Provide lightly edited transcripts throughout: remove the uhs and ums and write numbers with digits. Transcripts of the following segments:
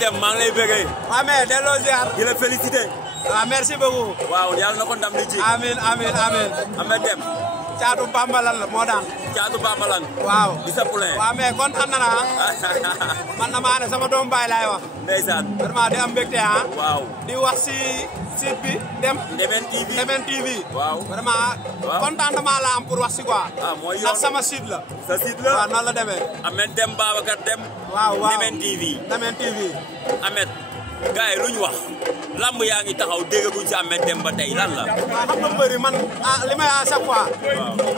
dem maa ngi lay bëggee. waaw mais delloo ziar. di la félicité. waaw merci beaucoup. waaw yàlla na ko ndam li ji. amiin amiin amiin. Ahmed Deme. Caatu Bambalan la moo daan. Caatu Bambalan. waaw di sa poulain. waaw mais kontaan na man na maa ne sama doom baay laay wax. ndeysaan. vraiment di am mbégte waaw di wax si site bi dem. Ndemeen TV. Ndemeen TV. waaw vraiment. waaw contentement la am pour wax si quoi. mooy yoon ndax sama site la. sa site la waaw noonu la demee. Ahmed Deme Babacar Deme. waaw Ndemeen TV. Ndemeen TV. Ahmed. gars yi lu ñu wax. lamb yaa ngi taxaw déggaguñ si Ahmed Deme ba tey lan la. waaw xam nga mbëri man li may à chaque fois.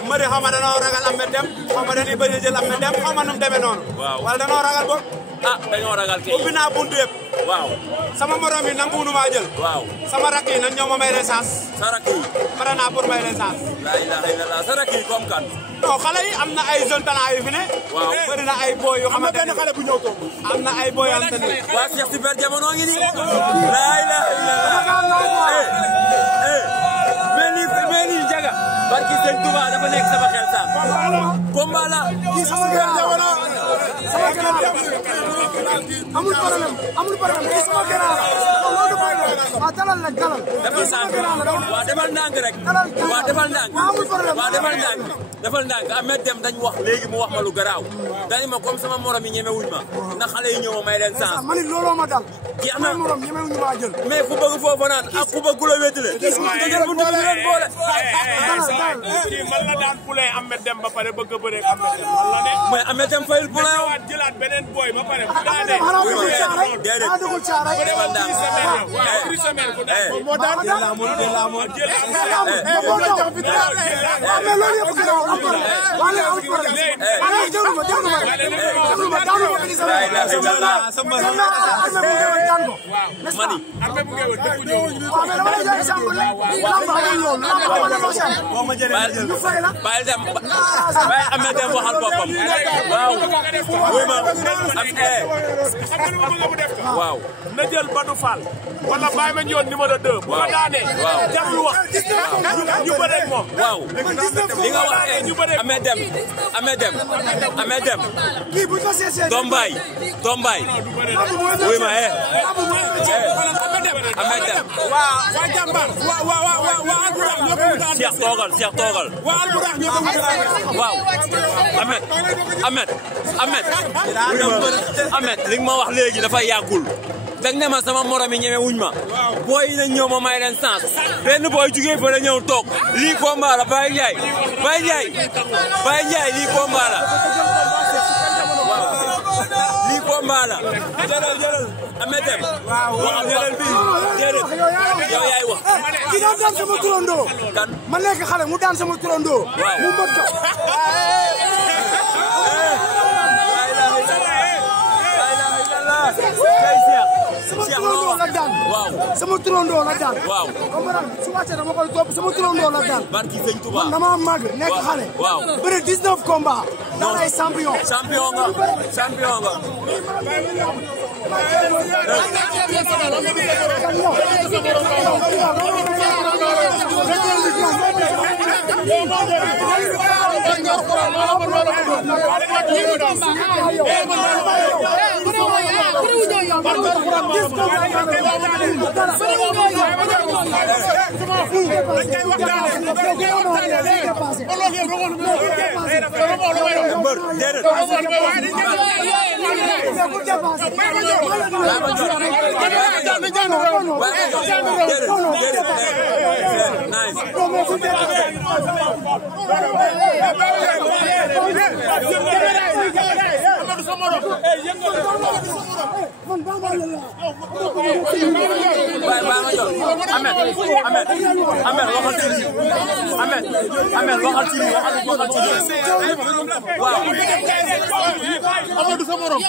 mbëri xaw ma danoo ragal Ahmed Deme xaw ma dañuy bëri jël Ahmed Deme xaw ma nu mu demee noonu. waaw wala danoo ragal boog. dañoo ragal kay. ubbi naa buntu yëpp. waaw. sama morom yi nanguwunu maa jël. waaw. sama rakk yi nañ ñëw ma may leen chance. sa rakk yi. pare naa pour may leen chance. la ilaha illallah sa rakk yi comme kan. non xale yi am na ay jeune talent yu fi ne. waaw bëri na ay boy yu xamante ne xale bu ñëw toog. am na ay boy yoo xamante ne. waa Cheikh Super Jamono ngi nii. la ilaha illallah. mais lii jaga. barki sëñ Touba dafa nekk sama xel sax. combat la. kii sama Super Jamono. sama gànnaaw amul problème kii sama gànnaaw loolu du problème. waaw dalal nag dalal. defal ndànk waaw defal ndànk rek. waaw defal ndànk. waaw defal ndànk. defal ndànk Ahmed Deme dañ wax léegi mu wax ma lu garaaw. dañu ma comme sama morom yi ñemewuñ ma. ndax xale yi ñëw ma may leen chance. man it looloo ma dal. jeex na morom ñemewuñu maa jël. mais ku bëgg foofu naan ak ku bëgg ku la wétale. dëgër bu dugg leen boole. kii man la daan poulain Ahmed Deme ba pare bëgg a bëree Ahmed Deme man la ne. mais Ahmed Deme fayul poulain waat jëlaat beneen boy ba pare bu daanee. déedéet. waaw 10 semaines ku daan moom moo daan. mani. bàyyi dem bàyyi Ahmed Deme waxal boppam. waaw. wuy ma am waaw. na jël Badou Fall. wala Baye Mandione numéro 2. bu ko daanee. waaw jarul wax. ñu bëre ak moom. waaw. li nga wax Ahmed Deme. Ahmed Deme. Ahmed Deme. Tombaay. Tombaay. wuy ma Ahmed Deme. waa jàmbaar. waa Alburax ñoo ko wut a. Cheikh toogal Cheikh toogal. waa Alburax ñoo ko wut a. waaw. Ahmed li nga ma wax léegi dafa yàggul. dag ne ma sama morom yi ñeme wuñ ma. booy yi nañ ñëw ma may leen chance. benn booy jugee fa la ñëw toog. lii combat la Baye Ndiaye. Baye Ndiaye lii combat la. waaw. lii combat la. jëlal Ahmed Deme. waaw jëlal bii. déedéet yow yaay wax. kii daan daan sama turandoo. kan ma nekk xale mu daan sama turandoo. waaw mu mot ko. sama turandoo la daan. waaw sama turandoo la daan. waaw. comprendre su wàccee dama koy topp sama turandoo la daan. barki sëñ Touba. man dama màgg nekk xale. waaw bëri 19 combats. daan ay champion. champion nga. Ahmed waxal ci lii. Ahmed waxal ci lii waxal ci lii. waaw. Amadou sa morom.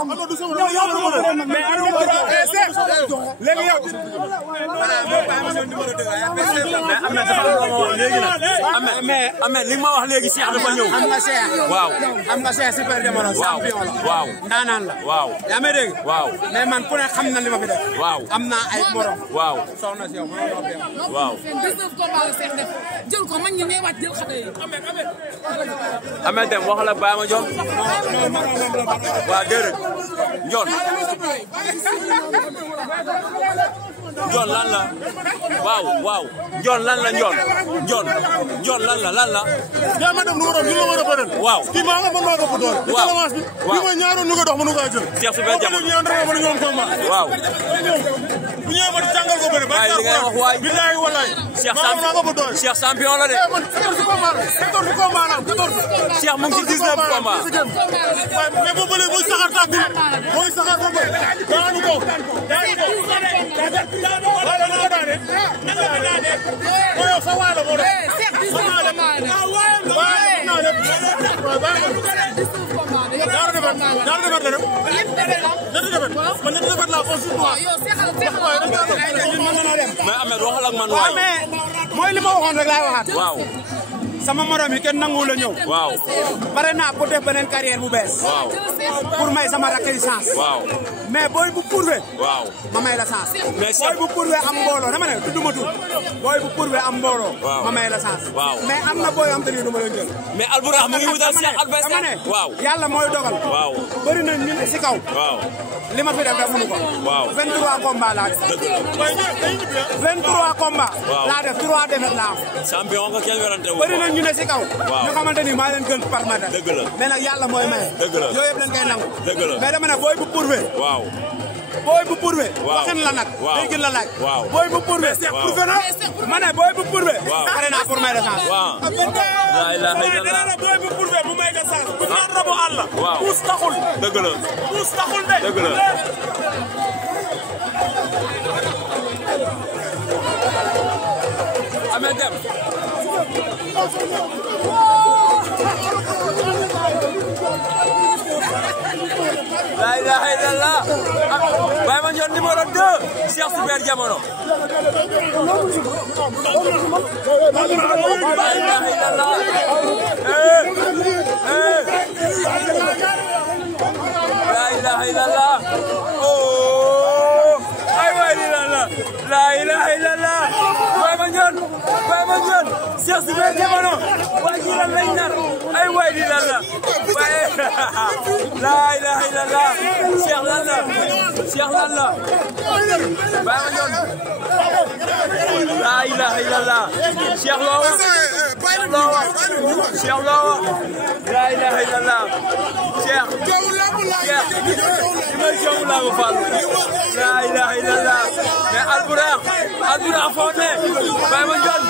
Amadou sa morom. mais léegi yow. mais Ahmed dafa la ma wax léegi nag. Ahmed li nga ma wax léegi Cheikh dafa ñëw. am nga Cheikh. waaw. am nga Cheikh Super Jamono. champion la. waaw. ndaanaan la. waaw. yaa may dégg. waaw mais man ku ne xam na li ma fi def. waaw am naa ay morom. waaw soxna si yow ma waaw 19 combats la Cheikh def jël ko mag ñi ngay wàcc jël xale yi. Ameth Deme waxal ak Baye Mandione waaw déedéet Ndione lan la waaw Ndione lan la Ndione lan la yaa ma dem nu waroon ñu la war a bëral waaw kii maa nga man maa ko fu doole waaw avance bi bi mooy ñaaroon ñu ko dox mënu ko jël Cheikh Super Diamono ñu andra mënu ñoom combat waaw bu ñëw ma jàngal ko bëre ba li ngay wax waay billahi wallahi Cheikh champion la de 14 combat la 14 Cheikh mu ngi ci 19 combat mais bo bële mooy saxar tàkk mooy saxar ko bëre daanu ko wala na daane sa wala mo mais Ameth waxal ak man waay mais mooy li ma waxoon rek laay waxaat. waaw sama morom yi kenn nanguwul la ñëw. waaw pare naa pour def beneen carrière bu bees. waaw pour may sama rakk yi chance. waaw mais booy bu pourvé. waaw ma may la chance. mais booy bu pourvé am mbooloo dama ne tudduma tur. booy bu pourvé am mbooloo. waaw ma may la chance. waaw mais am na booy am te ni du ma leen jël. mais Albourakh mu ngi wutal Cheikh dama adversaire ne waaw yàlla mooy dogal. waaw bëri na ñun si kaw. waaw li ma fi def defuñu ko. waaw 23 combats laa def. dëgg la 23 combats. waaw laa def 3 défaites laa am. champion nga kenn werante wu bëri na ñu ne si kaw. waaw ñu xamante ni maa leen gën par matin. dëgg la mais nag yàlla mooy maye. dëgg la yooyu yëpp dañ koy nangu. dëgg la mais dama ne booy bu pourvé. waaw booy bu pourvé. waaw waxin la nag. waaw day gën la laaj. waaw booy bu pourvé. waaw ma ne booy bu pourvé. waaw pare naa pour may la chance. waaw la ilaha illallah booy bu pourvé bu may ka sax bu ñaan rabu àll waaw puus taxul dëgg la puus taxul de dëgg la Ameth Deme la ilaha illallah Baye Mandione numéro 2 Cheikh Super Diamono la ilaha illallah la ilaha illallah oh ay waay la ilaha illallah Baye Mandione Cheikh Super Diamono waa ji lan lay nar ay waay di lan la la ilaha illallah Cheikh lan la Baye Mandione la ilaha illallah Cheikh loo wax Cheikh loo wax la ilaha illallah Cheikh li may joowu laa ko fàllu la ilaha illallah mais Albourakh foo ne Baye Mandione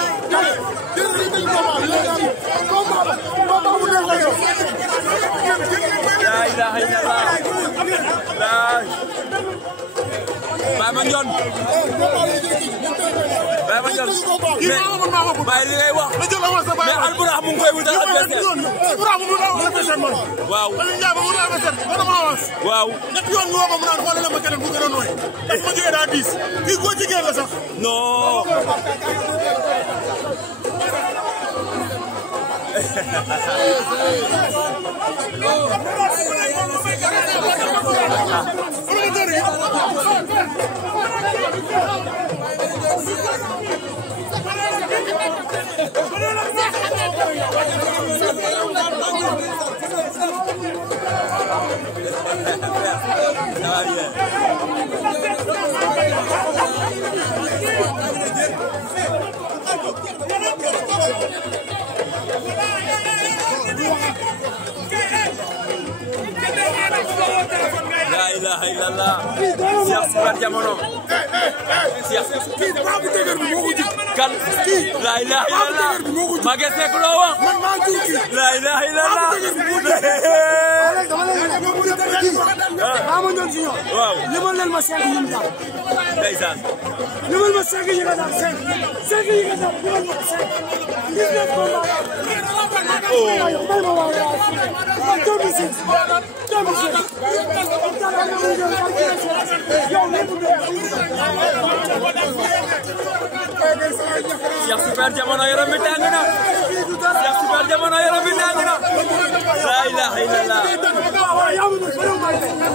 la ilaha illallah Baye Mandione mais li ngay wax mais Albourakh mu ngi koy wutal adversaire waaw waaw ñetti yoon ñu woo ko mu naan xoolal ma keneen bu gën a nooy daf ma jógee daa diis kii góor jigéen la sax non la ilaha illallah Cheikh Super Diamono kan la ilaha illallah Maguette Seck loo wax la ilaha illallah waaw limal leen ma 5 yi mu daal ndeysaan limal ma 5 yi nga daal 5 yi nga daal limal ma 5 oh may ma waaw 2006 Cheikh Super Diamono yaram bi tàng na Cheikh Super Diamono yaram bi tàng na la ilaha illallah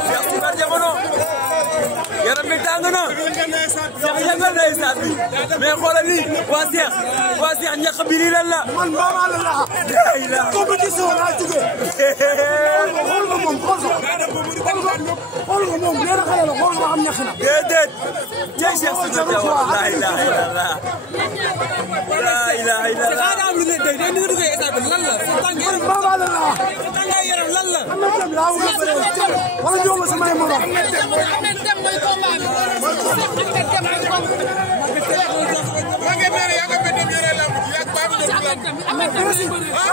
Cheikh Super Diamono Cheikh yëngal na stade bi mais xoolal lii waa Cheikh ñàkk bi lii lan la. man Baba la compétition laa jógee. xool nga moom xool nga moom nee na xale la xool nga xam ñax na. déedéet. Cheikh Super Diamano la ilaha illallah. la ilaha illallah. man Baba la am na dem laa wut a bëree wala ñoo ma samay morom.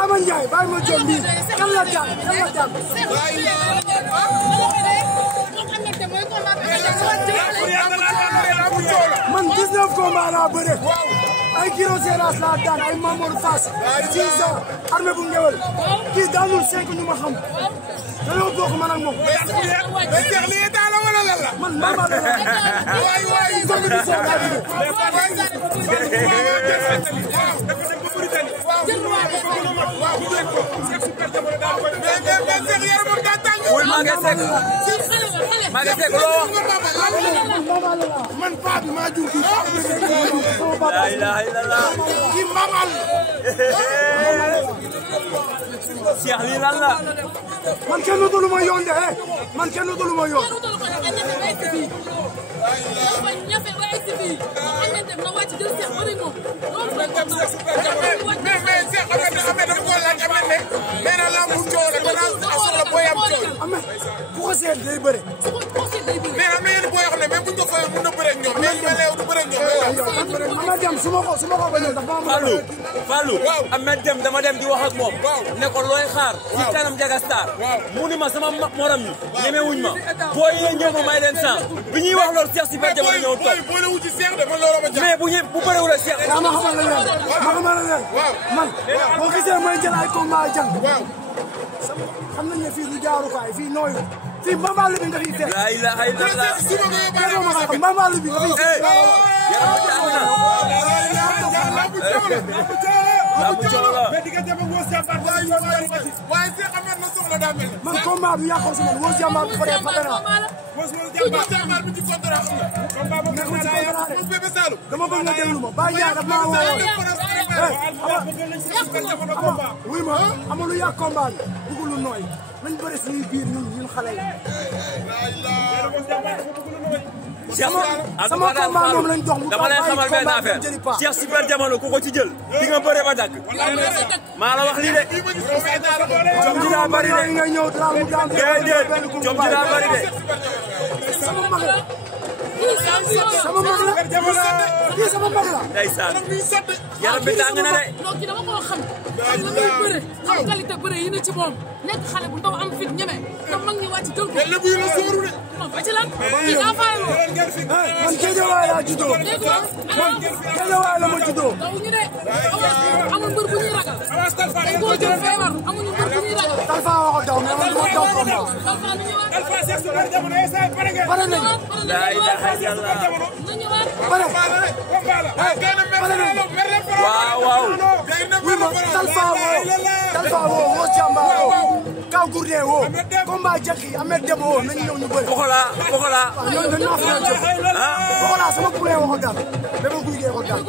Ama Ndiaye bàyyi ma jom bii kan la daan man 19 combats laa bëre ay Giro Seras laa daan ay Mamour Fass 6 ans armée bu ngewel kii daanul 5 ñu ma xam dañoo bokk man ak moom. man Baba la waay compétition laa wul Maguette Seck loo wax. man paa bi maa jur kii. la ilaha illallah. kii mamal. Cheikh lii lan la. man kenn dootu ma yoon de man kenn dootu ma yoon. bu ko seet day bëre. mais am na yenn boo xam ne même bu ñu ko fayee mën na bëre ak ñoom mais léegi du bëre ak ñoom. Ahmed Deme su ma ko bañee dafa am. Fallou Ahmed Deme dama dem di wax ak moom. ne ko looy xaar. ci kanam Ndiaga Star. mu ni ma sama morom yi. ñemewuñ ma. boo yee ñëw ma may leen sens. bi ñuy wax loolu Cheikh Super Diamano ñëw toog. mais bu bëreewul ak Cheikh. ma xamal la leen man boo gisee may jël ay combat jàng. xam nañ ne fii du jaarukaay fii nooyu fii mbambaalu bi nga fiy fekk. la ilaha illallah. mbambaalu bi nga fiy fekk. man combat bi yàqoo si man Wos Jàmbaar bu paree pare naa. dama bëgg nga déglu ma Baye Ndiaye daf maa woo. wuy ma amalu yàq combat bi bëgg lu nooy nañ bëri suñuy biir ñun xale yi. sama combat moom lañ jox mu dama lay xamal benn affaire Cheikh Super Diamano ku ko ci jël di nga bëre ba dagg. maa la wax lii de. jom ji daa bari de. nga ñëw dara mu daan déedéet jom ji daa bari de. sama mag la kii sama mag la. ndeysaan yaram bi tàng na de. donc dama koo xam la muy bëre xam qualité bëre yi ne ci moom nekk xale bu ndaw am fit ñeme te mag ñi wàcc jël ko. mais lébu yi la sóoru de. non ba ci lan kii daa faale loo. man Géejawaay laa juddoo. man Géejawaay la ma juddoo. daw ñu de amul mbër bu ñuy ragal. dañ koo jël feebar amuñu mbër bu ñuy ragal. Talfa waxo daw mais man dama daw combat. pare nañu. la ilaha illallah. waaw waaw. oui ma Talfa woo Wos Jàmbaar woo Kaw Gourdin woo combat jekk yi Ahmed Deme woo nañu ñëw ñu bëri. Pokola. ñooñu dañu maa faral jëf. Pokola sama poulet waxo daal Bébé Gouy Gui waxo daal.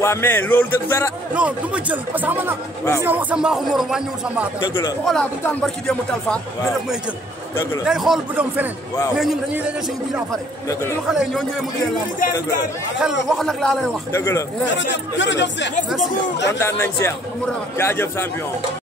waaw mais loolu dëgg dara. non du ma jël parce que xam nga gis nga wax sa mbaaxu morom wàññiwul sa mbaax. dëgg la Pokola bu daan barki démb Talfa. mais daf may jël. dëgg la day xool bu doom feneen. waaw mais ñun dañuy daje suñu biir après. dëgg la ñun xale yi ñoo ñëwee mu dee lamb. dëgg la xel wax nag laa lay wax. dëgg la. jërëjëf kontaan nañ Cheikh. jaajëf champion.